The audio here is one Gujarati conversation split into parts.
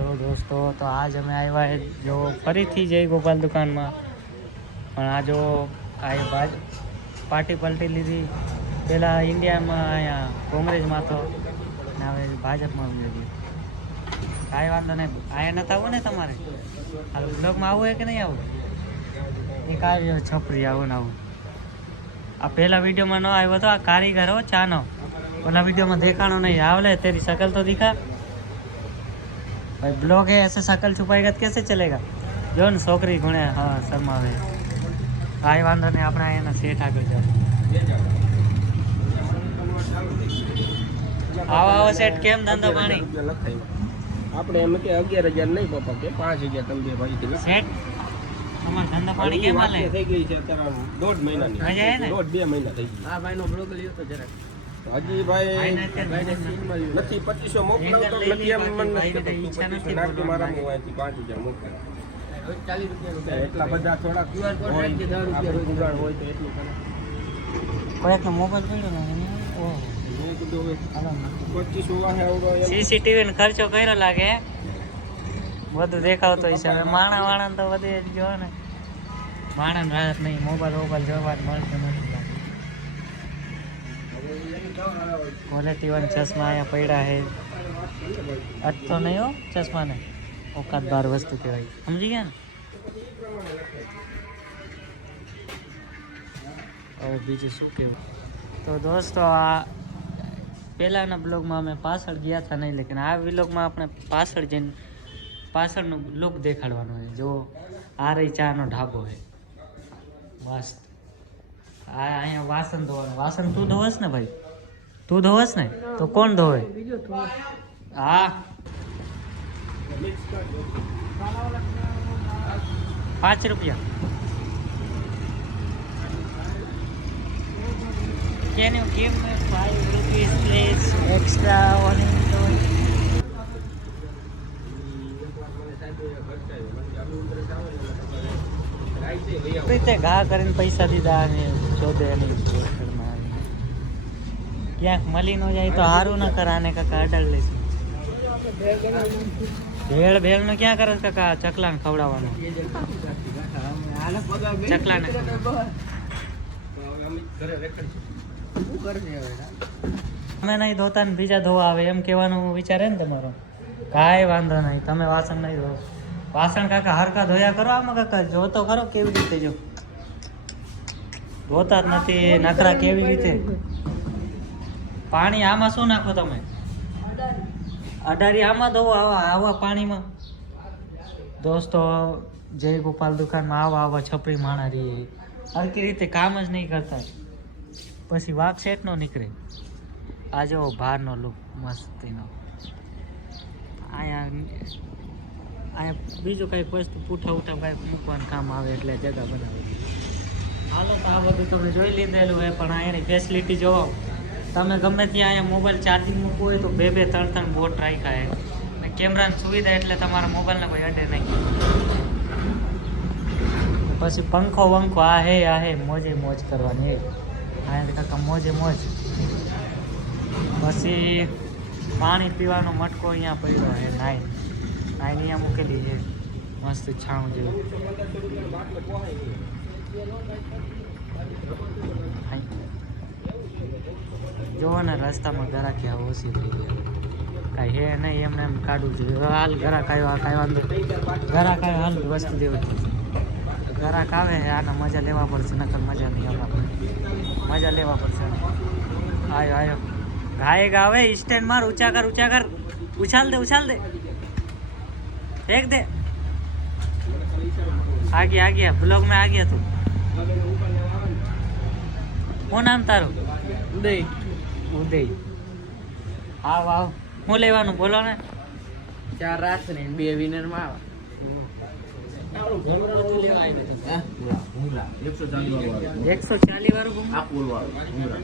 हेलो दोस्तों, तो आज અમે આવ્યા है जो ફરીથી જય ગોપાલ દુકાનમાં પણ આ જો આ પાર્ટી પલટી લીધી. પહેલાં ઇન્ડિયામાં અહીંયા કોંગ્રેસમાં તો ને હવે ભાજપમાં આવી ગયું. કાંઈ વાંધો નહીં, અહીંયા નતા આવું ને તમારે આ બ્લોગમાં આવું હોય કે નહીં આવું એ કાંઈ છપરી આવું ને આવું. આ પહેલા वीडियोમાં ન આવ્યો તો આ કારીગર હો ચાનો, ओला वीडियो में देखानो नहीं. आवले तेरी शकल तो दिखा भाई. ब्लॉग है ऐसे शकल छुपाएगा तो कैसे चलेगा. जो ने छोकरी गुणे हाँ शर्मावे. काई वांधो नहीं, अपना एना सेठ आगे जाओ. आवा आवा सेठ केम धंधो पानी આપણે એમ કે 11000 નહીં બાપા કે 5000 તમે ભાઈ દીધા સેठ. તમાર ધંધો પાણી કેમ હાલે? થઈ ગઈ છે અત્યારે 1.5 મહિનાની. મજા આવે ને? 1.5-2 મહિના થઈ ગયા. આ ભાઈનો બ્લોગ લ્યો તો જરાક. હાજી ભાઈ નથી 2500 મોકલાવ તો નથી એમ મને ઈચ્છા નથી નાખી મારામાં હોયથી 5000 મોકલાવ. 40 રૂપિયા એટલા બધા થોડા QR કોડ રાખી 10 રૂપિયા ગુગાડ હોય તો એટલું કરે. કોઈકનો મોબાઈલ પડ્યો ને ઓહો મેં કીધું હવે 2500 વાહે આવડો એમ સીસીટીવી ને ખર્ચો કર્યો લાગે. બધું દેખાવતો હિસાબે માણા વાણા તો વધે જ જો ને. માણા રાહત નહીં, મોબાઈલ જોવા જ મળતો નથી. क्वालिटी वन चश्मा आया पड़ा है. आज तो नहीं हो चश्मा ने औकात बार वस्तु कहवाय. समझी गया ने. और बीजू शू कहूँ तो दोस्तों आ પહેલાના બ્લોગમાં અમે પાછળ ગયા હતા નહીં, લેकिन આ વ્લોગમાં આપણે પાછળ જઈને પાછળનો લુક દેખાડવાનો છે. જો આ રહી ચાનો ઢાબો છે મસ્ત. આ અહીંયા વાસણ ધોવાનું. વાસણ તું ધોવસ ને ભાઈ? તું ધોવસ ને તો કોણ ધોવે? હા 5 રૂપિયા. Can you give me 5 rupees please extra on it? રીતે ઘા કરીને પૈસા દીધા અને શોધે નહીં. ક્યાંક મળી ન જાય તો સારું ન કરાને કાકા અડાડ લઈશું. ભેળ નું ક્યાં કરે કાકા? ચકલાને ખવડાવવાનું. ચકલાને અમે નહીં ધોતા ને બીજા ધોવા આવે એમ કહેવાનું વિચારે ને તમારો. કાંઈ વાંધો નહીં, તમે વાસણ નહીં ધો. વાસણ કાકા હરકા ધોયા કરો. આમાં કાકા જો તો ખરો કેવી રીતે. જો ધોતા જ નથી નખરા કેવી રીતે. પાણી આમાં શું નાખો તમે? અડારી આમાં ધોવો આવા પાણીમાં. દોસ્તો જય ગોપાલ દુકાનમાં આવા છપરી માણા રહી હરકી રીતે કામ જ નહીં કરતા. પછી વાઘ સેટ નો નીકળે. આ જો બહારનો લુક મસ્તીનો. અહીંયા બીજું કંઈક વસ્તુ પૂઠા ઉઠા કંઈક મૂકવાનું કામ આવે એટલે જગા બનાવી. હાલો તો આ બધું તમે જોઈ લીધેલું હોય, પણ અહીંની ફેસિલિટી જોવો તમે. ગમે ત્યાં અહીંયા મોબાઈલ ચાર્જિંગ મૂકવું હોય તો 2-3 બોટ રાખ્યા છે ને કેમેરાની સુવિધા એટલે તમારા મોબાઈલને કોઈ અડે નહીં. પછી પંખો વંખો આ હે મોજે મોજ કરવાની હે. અહીંયા કાકા મોજે મોજ. પછી પાણી પીવાનો મટકો અહીંયા પડ્યો છે. નાઈન અહીંયા મૂકેલી છે મસ્ત છાણું જેવું. જોવો ને રસ્તામાં ગરાકી આ ઓછી થઈ ગઈ. કાંઈ હે નહીં, એમને એમ કાઢવું જોઈએ. હાલ ગરાક આવ્યો, કાંઈ વાંધો. ગરાક આવ્યો હાલ વસ્તુ દેવું. ગરાક આવે આના મજા લેવા પડશે, નકર મજા નહીં આવે. મજા લેવા પડશે. આવ્યો ગાય ગાવે સ્ટેન્ડ માર. ઊંચા કર ઉછાલ દે फेंक दे. आ गया ब्लॉग में आ गया तू. શું નામ તારું? ઉદય. આવ હું લેવાનું બોલો ને. 4 રાત ને 2 વિનર માં આવે. 140 વાળું ઘૂમરા.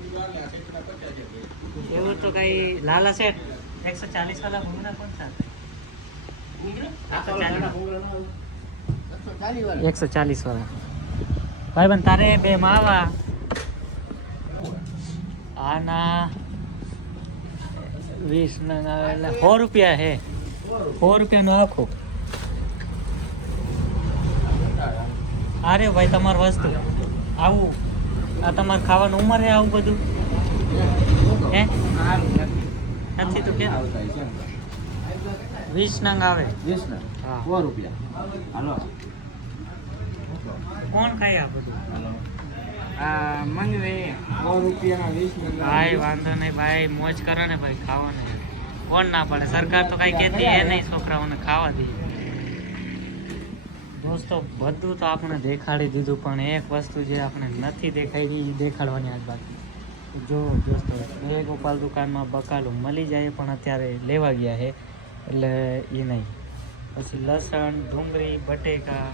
એવું તો કઈ લાલા સેટ 140 વાળા ઘૂમરા કોણ સા? 140 વાળા ભાઈ બન તારે બે માવા આના 20 ના એટલે 100 રૂપિયા હે. ₹4 આખો. અરે ભાઈ તમારી વસ્તુ આવું આ તમારે ખાવાનું ઉંમર હે આવું બધું હે નથી તો કે 20 નંગ આવે. 20 ના હા. ₹4 હાલો કોણ ખાય આ બધું? આ મંગવે ₹4 ના 20 ના ભાઈ વાંધો નહીં ભાઈ, મોજ કરો ને ભાઈ, ખાવાનું કોણ ના પડે. સરકાર તો કઈ કહેતી હે નહીં છોકરાઓને ખાવા દે. દોસ્તો બધું તો આપણે દેખાડી દીધું, પણ એક વસ્તુ જે આપણે નથી દેખાડી એ દેખાડવાની આજ બાકી. જો દોસ્તો એ ગોપાલ દુકાનમાં બકાલું મળી જાય પણ અત્યારે લેવા ગયા છે એટલે એ નહીં. પછી લસણ, ડુંગળી, બટેકા,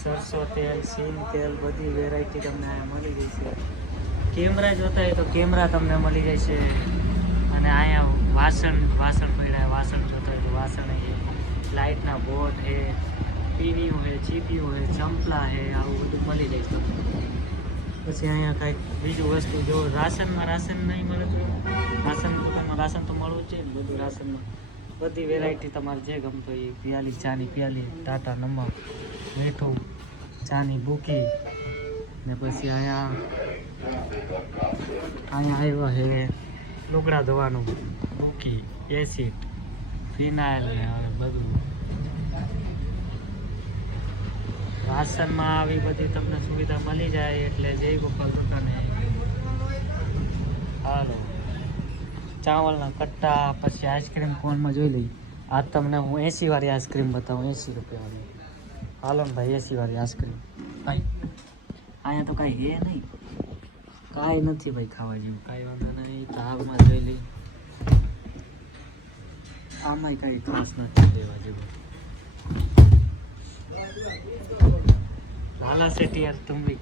સરસો તેલ, સિંગ તેલ, બધી વેરાયટી તમને અહીંયા મળી ગઈ છે. કેમેરા જોતા હોય તો કેમેરા તમને મળી જાય છે. અને અહીંયા વાસણ પડ્યા, વાસણ જોતા હોય તો વાસણ છે, લાઇટના બોર્ડ છે, ટીવીઓ છે, ચીપીઓ છે, ચંપલા છે, આવું બધું મળી જાય તમને. પછી અહીંયા કાંઈક બીજું વસ્તુ જો રાશન નહીં મળે તો રાશન દુકાનમાં રાશન તો મળવું જ છે ને. બધું રાશનમાં બધી વેરાયટી તમારે જે ગમતો હોય, પિયાલી, ચાની પિયાલી, ટાટા નમક, મીઠું, ચાની બુકી. ને પછી અહીંયા આવ્યા છે લુગડા ધોવાનું બુકી, એસિડ, ફિનાઇલ ને હવે બધું રાશનમાં આવી બધી તમને સુવિધા મળી જાય એટલે જય ગોપાલ દુકાને હાલો. ચાવલના કટ્ટા, પછી આઈસ્ક્રીમ કોનમાં જોઈ લઈ. આ તમને હું 80 વાળી આઈસ્ક્રીમ બતાવું, ₹80 વાળી. હાલો ને ભાઈ 80 વાળી આઈસ્ક્રીમ. ભાઈ અહીંયા તો કાંઈ હે નહીં, કાંઈ નથી ભાઈ ખાવા જેવું, કાંઈ વાંધો નહીં. તો આગમાં જોઈ લઈ, આમાંય કાંઈ ખાસ નથી લેવા જેવું. लाला सेठी यार तुम भी